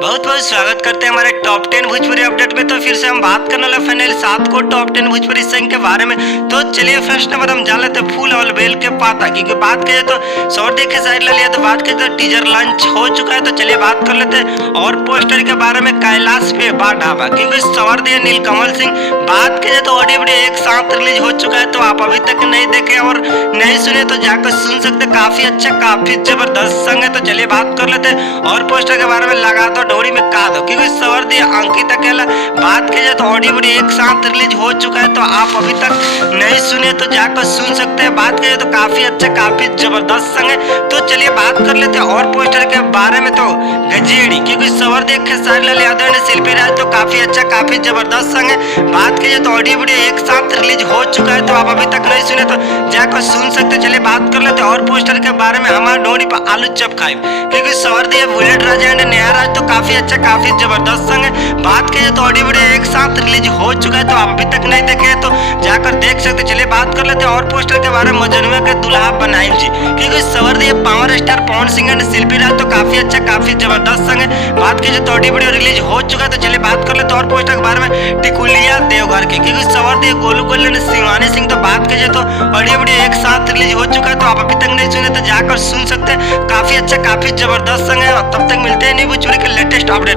बहुत बहुत स्वागत करते हैं हमारे टॉप 10 भोजपुरी अपडेट में। तो फिर से हम बात करने वाले फाइनल 7 को टॉप 10 भोजपुरी सॉन्ग के बारे में। तो चलिए फर्स्ट नंबर हम जान लेते हैं फूल और बेल के पाता, क्योंकि बात करें तो शॉर्ट देखे साइड ले लिया, तो बात करें तो टीजर लॉन्च हो चुका है। तो चलिए बात कर लेते हैं और पोस्टर के बारे में। कैलाश पे बा ढाबा, क्योंकि सवर दिया नीलकमल सिंह। बात करें तो ऑडियो वीडियो एक साथ रिलीज हो चुका है, तो आप अभी तक नहीं देखे और नहीं सुने तो जाकर सुन सकते। काफी अच्छा काफी जबरदस्त सॉन्ग है। तो चलिए बात कर लेते हैं और पोस्टर के बारे में। लगा दो डोरी में का दो, क्योंकि सवर दिया अंकित अकेला। बात की जाए तो ऑडियो वीडियो एक साथ रिलीज हो चुका है, तो आप अभी तक नहीं सुने तो जाकर सुन सकते हैं। बात करें तो काफी अच्छा काफी जबरदस्त सॉन्ग है। तो चलिए बात कर लेते हैं और पोस्टर के बारे में। तो गजेड़ी, क्योंकि सवर दिया खेसारी लाल यादव ने शिल्पी राज, तो काफी अच्छा काफी जबरदस्त सॉन्ग है। बात की जाए तो ऑडियो वीडियो एक साथ रिलीज हो चुका है, तो आप अभी तक नहीं सुने तो जाकर सुन सकते। चलिए बात कर लेते हैं और पोस्टर के बारे में। हमारा डोरी पर आलू चप खाए, क्योंकि सवर दिया बुलेट राजा एंड नया राज, तो काफी अच्छा काफी जबरदस्त सॉन्ग है। बात करें तो ऑडियो वीडियो एक साथ रिलीज हो चुका है, तो आप अभी तक नहीं देखे तो जाकर देख सकते। चलिए बात कर लेते हैं और पोस्टर के बारे में। मजनुआ के दुल्हा बनाई जी, क्योंकि सवर दिया power star Pawan Singh and Shilpi Raj, तो काफी अच्छा काफी जबरदस्त सॉन्ग है। बात कीजिए तो ऑडियो वीडियो रिलीज हो चुका है। तो चलिए बात कर लेते हैं और पोस्टर के बारे में। टिकुलिया देवघर के, क्योंकि सवर दिया गोलू गोल एंड शिवानी सिंह, तो बात कीजिए तो ऑडियो वीडियो एक साथ रिलीज हो चुका है, तो आप अभी तक नहीं सुने तो जाकर सुन सकते हैं। काफी अच्छा काफी जबरदस्त सॉन्ग है। तब तक मिलते हैं नहीं भोजपुरी के लेटेस्ट अपडेट।